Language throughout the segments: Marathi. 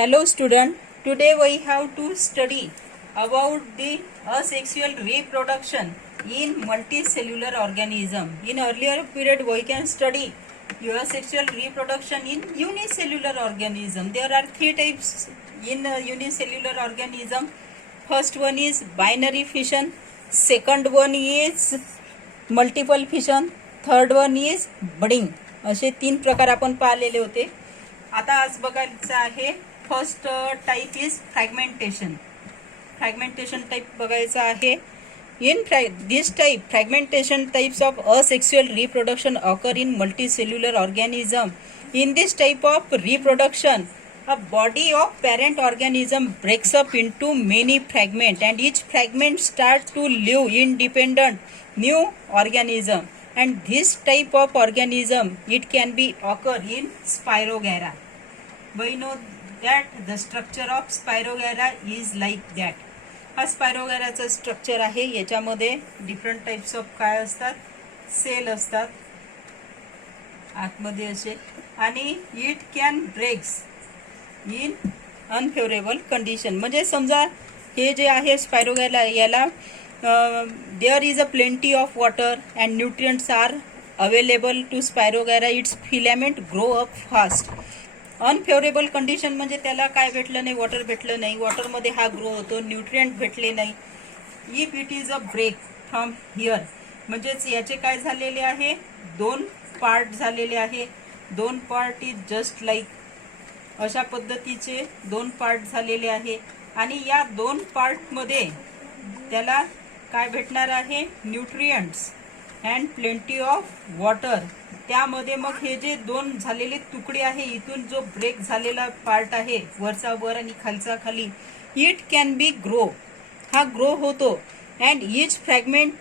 Hello student, today we have to study about the asexual reproduction in multicellular organism. In earlier period we can study asexual reproduction in unicellular organism. There are three types in unicellular organism. First one is binary fission, second one is multiple fission, third one is budding. असे तीन प्रकार आपण पाहिलेले होते. आता आज बघायचं आहे first type is fragmentation. Fragmentation type बघायचं आहे. In this type, fragmentation types of asexual reproduction occur in multicellular organism. In this type of reproduction, a body of parent organism breaks up into many fragments, and each fragment starts to live independent new organism. And this type of organism, it can be occur in Spirogyra. We know that the structure of Spirogyra is like that. हा स्पायरोगॅराचं स्ट्रक्चर आहे. याच्यामध्ये डिफरंट टाइप्स ऑफ काय असतात, सेल असतात आतमध्ये असे, आणि it can breaks in unfavourable condition. म्हणजे समजा हे जे आहे स्पायरोगॅरा, याला there is a plenty of water and nutrients are available to spirogyra. Its filament grow up fast. Unfavourable condition म्हणजे त्याला काय भेटलं नाही, वॉटर भेटलं नाही, वॉटरमध्ये हा ग्रो होतो, न्यूट्रिएंट भेटले नाही. If it is a break from here, म्हणजेच याचे काय झालेले आहे, दोन पार्ट झालेले आहे. दोन पार्ट इज जस्ट लाईक अशा पद्धतीचे दोन पार्ट झालेले आहे. आणि या दोन पार्टमध्ये त्याला काय भेटणार आहे, nutrients and plenty of water. त्यामध्ये मग हे जे दोन झालेले तुकडे आहे, इथून जो ब्रेक झालेला पार्ट आहे वरचा वर आणि खालचा खाली, इट कॅन बी ग्रो. हा ग्रो होतो. And each fragment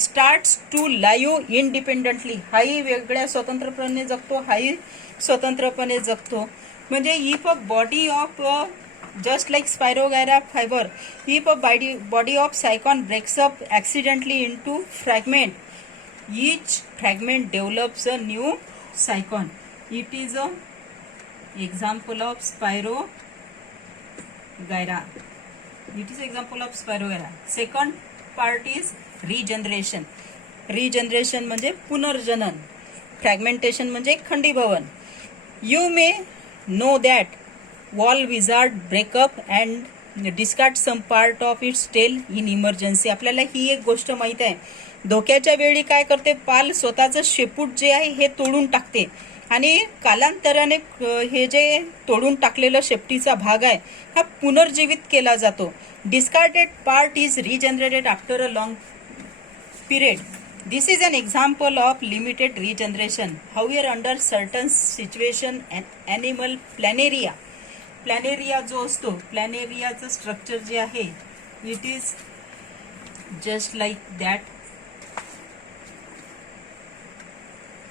starts to live independently. हाही वेगळ्या स्वतंत्रपणे जगतो, हाही स्वतंत्रपणे जगतो. म्हणजे if a body of just like Spirogyra fiber, if a body of cycon breaks up accidentally into fragment, each fragment develops a new cycon. It is a example of Spirogyra. It is example of Spirogyra. Second part is regeneration. Regeneration म्हणजे पुनर्जनन. Fragmentation म्हणजे खंडीभवन. You may know that wall lizard break up and discard some part of its tail in emergency. आपल्याला ही एक गोष्ट माहित आहे, धोक्याच्या वेळी काय करते, पाल स्वतःचं शेपूट जे आहे हे तोडून टाकते, आणि कालांतराने हे जे तोडून टाकलेलं शेपटीचा भाग आहे हा पुनर्जीवित केला जातो. Discarded part is regenerated after a long period. This is an example of limited regeneration. However, under certain situation, an animal planaria. Planaria जो असतो, प्लॅनेरियाचं स्ट्रक्चर जे आहे, it is just like that.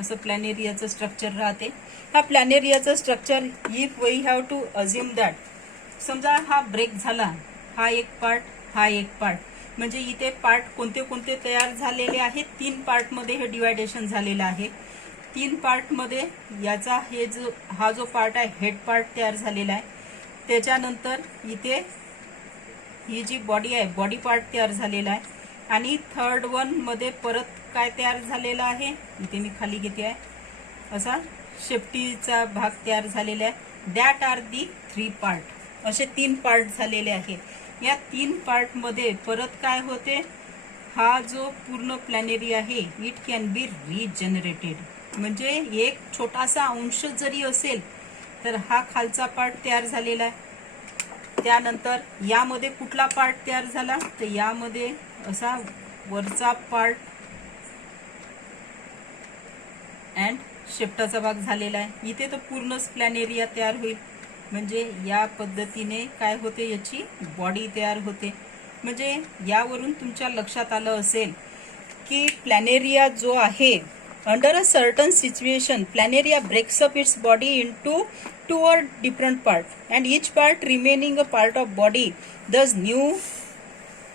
असं प्लॅनेरियाचं स्ट्रक्चर राहते. हा प्लॅनेरियाचं structure, if we have to assume that, समजा हा ब्रेक झाला, हा एक पार्ट, हा एक पार्ट, म्हणजे इथे पार्ट कोणते कोणते तयार झालेले आहेत, तीन पार्टमध्ये हे डिवायडेशन झालेलं आहे. तीन पार्टमध्ये याचा हे जो हा जो पार्ट आहे, हेड पार्ट तयार झालेला आहे. त्याच्यानंतर इथे ही जी बॉडी आहे, बॉडी पार्ट तयार झालेला आहे. आणि थर्ड वन मध्ये परत काय तयार झालेला आहे, इथे मी खाली घेते आहे, असा शेपटीचा भाग तयार झालेला आहे. That are the three part. असे तीन पार्ट झालेले आहेत. या तीन पार्टमध्ये परत काय होते, हा जो पूर्ण प्लॅनेरी आहे, इट कॅन बी रिजनरेटेड. म्हणजे एक छोटासा अंश जरी असेल तर हा खालचा पार्ट तयार झालेला आहे. त्यानंतर यामध्ये कुठला पार्ट तयार झाला, तर यामध्ये असा वरचा पार्ट अँड शेपटाचा भाग झालेला आहे. इथे तर पूर्णच प्लॅनेरिया तयार होईल. म्हणजे या पद्धतीने काय होते, याची बॉडी तयार होते. म्हणजे यावरून तुमच्या लक्षात आलं असेल की प्लॅनेरिया जो आहे, under a certain situation, planaria breaks up its body into two or different parts, and each part remaining a part of body. Thus, new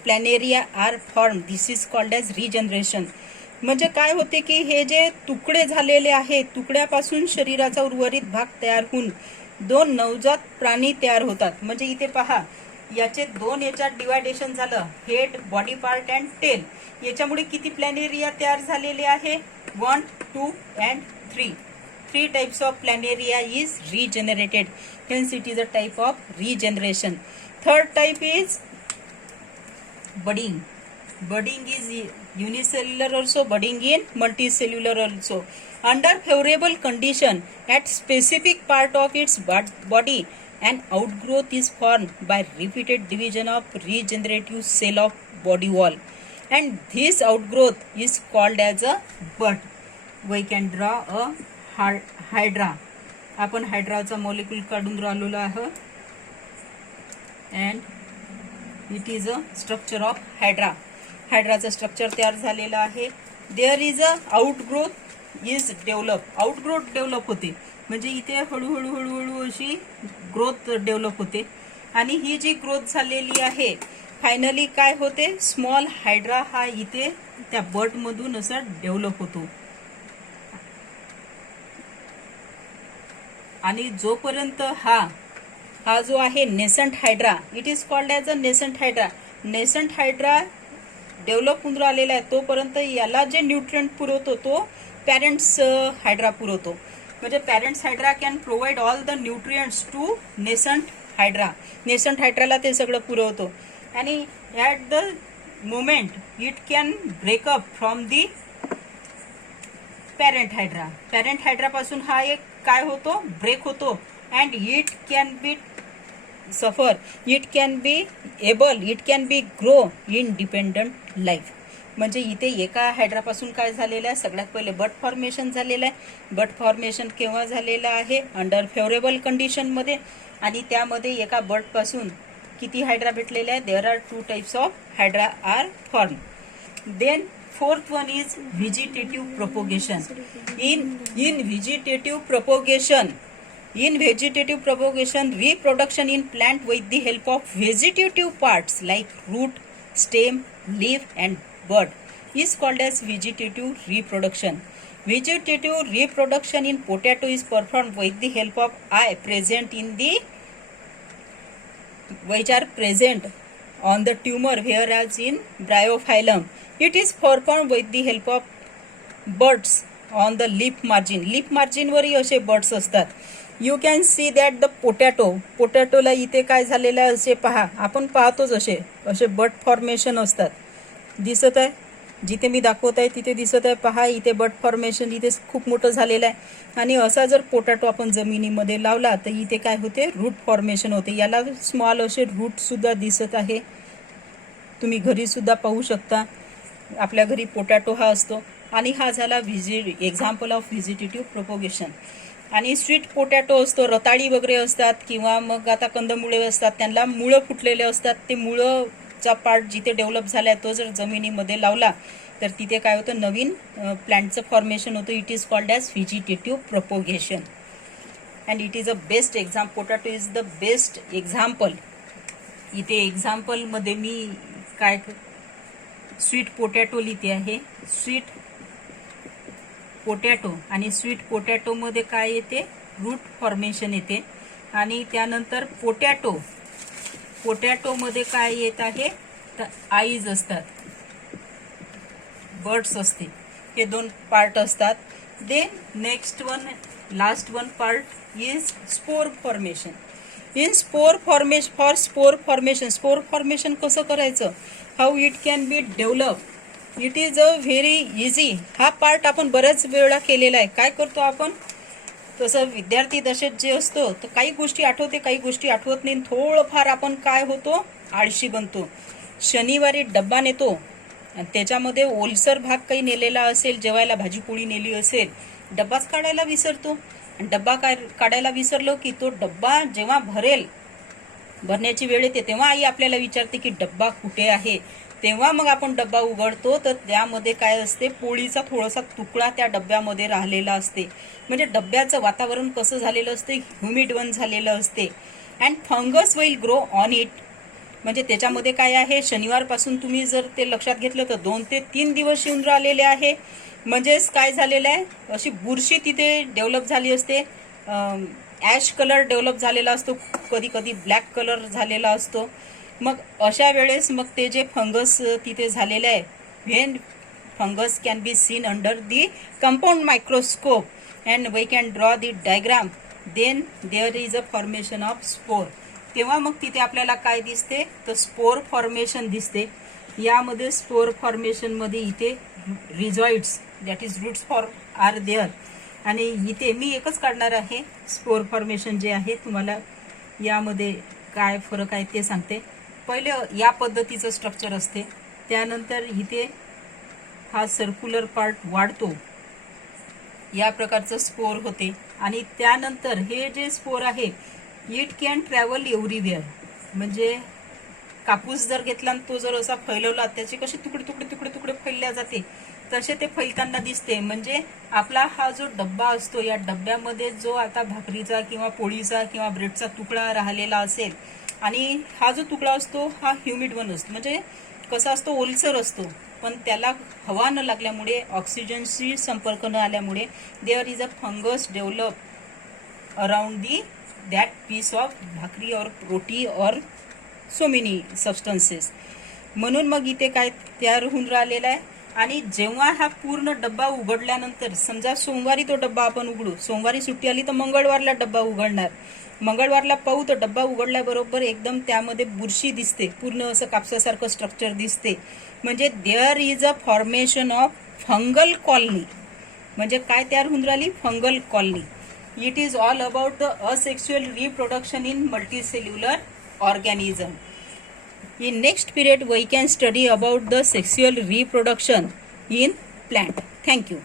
planaria are formed. This is called as regeneration. म्हणजे काय होते की हे जे तुकडे झालेले आहेत, तुकड्यापासून शरीराचा उर्वरित भाग तयार होऊन दोन नवजात प्राणी तयार होतात. म्हणजे इथे पहा, याचे दोन याच्यात डिवायडेशन झालं, head, body part and tail. याच्यामुळे किती प्लॅनेरिया तयार झालेले आहे? 1, 2 and 3. 3 types of planaria is regenerated. Hence it is a type of regeneration. Third type is budding. Budding is unicellular also, budding in multicellular also. Under favorable condition, at specific part of its body, an outgrowth is formed by repeated division of regenerative cell of body wall, and this outgrowth is called as a bud. We can draw a hydra. आपण हायड्राचा मॉलिक्यूल काढून राहिलो आहोत, and it is a structure of hydra. हायड्राचं स्ट्रक्चर तयार झालेलं आहे. There is a outgrowth is develop. Outgrowth develop होते, म्हणजे इथे हळूहळू हळूहळू अशी ग्रोथ डेव्हलप होते. आणि ही जी ग्रोथ झालेली आहे, फायनली काय होते? स्मॉल हायड्रा हा इथे त्या बटमधून असा डेव्हलप होतो. आणि जोपर्यंत हा जो आहे nascent hydra, it is called as a nascent hydra. Nascent hydra develop होऊन राहिलेला आहे, तोपर्यंत याला जे न्यूट्रिएंट पुरवतो तो पॅरेंट्स हायड्रा पुरवतो. म्हणजे parents hydra can provide all the nutrients to nascent hydra. Nascent हायड्राला ते सगळं पुरवतो. आणि at the moment it can break up from the parent hydra. Parent हायड्रापासून हा एक काय होतो? ब्रेक होतो. अँड इट कॅन बी सफर, it can be able, it can be grow independent life. म्हणजे इथे एका हायड्रापासून काय झालेलं आहे? सगळ्यात पहिले बट फॉर्मेशन झालेलं आहे. बट फॉर्मेशन केव्हा झालेलं आहे? अंडर फेवरेबल कंडिशनमध्ये. आणि त्यामध्ये एका बटपासून किती हायड्रा भेटलेले आहे? There are 2 types of hydra are form. Then fourth one is vegetative propagation. In vegetative propagation, reproduction in plant with the help of vegetative parts like root, stem, leaf and bud is called as vegetative reproduction. Vegetative reproduction in potato is performed with the help of eye present in the which are present on the tumor, whereas in bryophyllum it is performed with the help of buds on the leaf margin. Leaf margin वरही असे buds असतात. You can see that the पोटॅटोला इथे काय झालेलं आहे असे पहा. आपण पाहतोच असे बट फॉर्मेशन असतात. दिसत आहे, जिथे मी दाखवत आहे तिथे दिसत आहे. पहा, इथे बट फॉर्मेशन इथे खूप मोठं झालेलं आहे. आणि असा जर पोटॅटो आपण जमिनीमध्ये लावला तर इथे काय होते? रूट फॉर्मेशन होते. याला स्मॉल असे रूट सुद्धा दिसत आहे. तुम्ही घरी सुद्धा पाहू शकता. आपल्या घरी पोटॅटो हा असतो. आणि हा झाला एक्झाम्पल ऑफ व्हेजिटेटिव्ह प्रोपोगेशन. आणि स्वीट पोटॅटो असतो, रताळी वगैरे असतात, किंवा मग आता कंदमुळे असतात, त्यांना मुळं फुटलेले असतात. ते मुळंचा पार्ट जिथे डेव्हलप झाला आहे तो जर जमिनीमध्ये लावला तर तिथे काय होतं? नवीन प्लांटचं फॉर्मेशन होतं. It is called as vegetative propagation. And it is a best example. Potato is the best example. इथे एक्झाम्पलमध्ये मी काय स्वीट पोटॅटो लिहिते आहे. स्वीट पोटॅटो, आणि स्वीट पोटॅटोमध्ये काय येते? रूट फॉर्मेशन येते. आणि त्यानंतर पोटॅटोमध्ये काय येत आहे? तर आईज असतात, बर्ड्स असते. हे 2 पार्ट असतात. Then next one, last one part is spore formation. In spore formation, spore formation कसं करायचं? How it can be develop? It is a very easy. हा पार्ट आपण बऱ्याच वेळा केलेला आहे. काय करतो आपण? तसं विद्यार्थी दशेत जे असतो तर काही गोष्टी आठवते, काही गोष्टी आठवत नाही. थोडंफार आपण काय होतो? आळशी बनतो. शनिवारी डब्बा नेतो आणि त्याच्यामध्ये ओलसर भाग काही नेलेला असेल, जेवायला भाजीपोळी नेली असेल, डब्बाच काढायला विसरतो. आणि डब्बा काढायला विसरलो की तो डब्बा जेव्हा भरण्याची वेळ येते तेव्हा आई आपल्याला विचारते की डब्बा कुठे आहे. तेव्हा मग आपण डब्बा उघडतो तर त्यामध्ये काय असते? पोळीचा थोडासा तुकडा त्या डब्यामध्ये राहिलेला असते. म्हणजे डब्याचं वातावरण कसं झालेलं असते? ह्युमिड वन झालेलं असते. And fungus will grow on it. म्हणजे त्याच्यामध्ये काय आहे? शनिवारपासून तुम्ही जर ते लक्षात घेतलं तर 2 ते 3 दिवस येऊन राहिलेले आहे. म्हणजेच काय झालेलं आहे? अशी बुरशी तिथे डेव्हलप झाली असते. ॲश कलर डेव्हलप झालेला असतो, कधी कधी ब्लॅक कलर झालेला असतो. मग अशा वेळेस मग ते जे फंगस तिथे झालेले आहे, when fungus can be seen under the compound microscope and we can draw the diagram, then there is a formation of spore. तेव्हा मग तिथे आपल्याला काय दिसते, तर स्पोर फॉर्मेशन दिसते. यामध्ये स्पोर फॉर्मेशनमध्ये इथे rhizoids that is roots for are there. आणि इथे मी एकच काढणार आहे. स्पोर फॉर्मेशन जे आहे तुम्हाला यामध्ये काय फरक आहे ते सांगते. पहिले या पद्धतीचं स्ट्रक्चर असते, त्यानंतर इथे हा सर्क्युलर पार्ट वाढतो, या प्रकारचं स्पोर होते. आणि त्यानंतर हे जे स्पोर आहे इट कॅन ट्रॅव्हल एव्हरीवेअर. म्हणजे कापूस जर घेतला आणि तो जर असा फैलवला, त्याचे कसे तुकडे तुकडे तुकडे तुकडे फैलल्या जाते, तसे ते फैलताना दिसते. म्हणजे आपला हा जो डब्बा असतो, या डब्यामध्ये जो आता भाकरीचा किंवा पोळीचा किंवा ब्रेडचा तुकडा राहिलेला असेल, आणि हा जो तुकडा असतो हा ह्युमिड वन असतो, म्हणजे कसा असतो, ओलसर असतो. पण त्याला हवा न लागल्यामुळे, ऑक्सिजनशी संपर्क न आल्यामुळे there is a fungus develop around the that piece of bhakri और रोटी और सो मेनी सबस्टन्सेस. म्हणून मग इथे काय तयार होऊन राहिलेला आहे. आणि जेव्हा हा पूर्ण डब्बा उघडल्यानंतर, समजा सोमवारी तो डब्बा आपण उघडू, सोमवारी सुट्टी आली तर मंगळवारला डब्बा उघडणार, मंगळवारला पाहू तर डब्बा उघडल्याबरोबर एकदम त्यामध्ये बुरशी दिसते, पूर्ण असं कापसासारखं स्ट्रक्चर दिसते. म्हणजे there is a formation of fungal colony. म्हणजे काय तयार होऊन राहिली, fungal colony. It is all about the asexual reproduction in multicellular organism. In next period we can study about the sexual reproduction in plant. Thank you.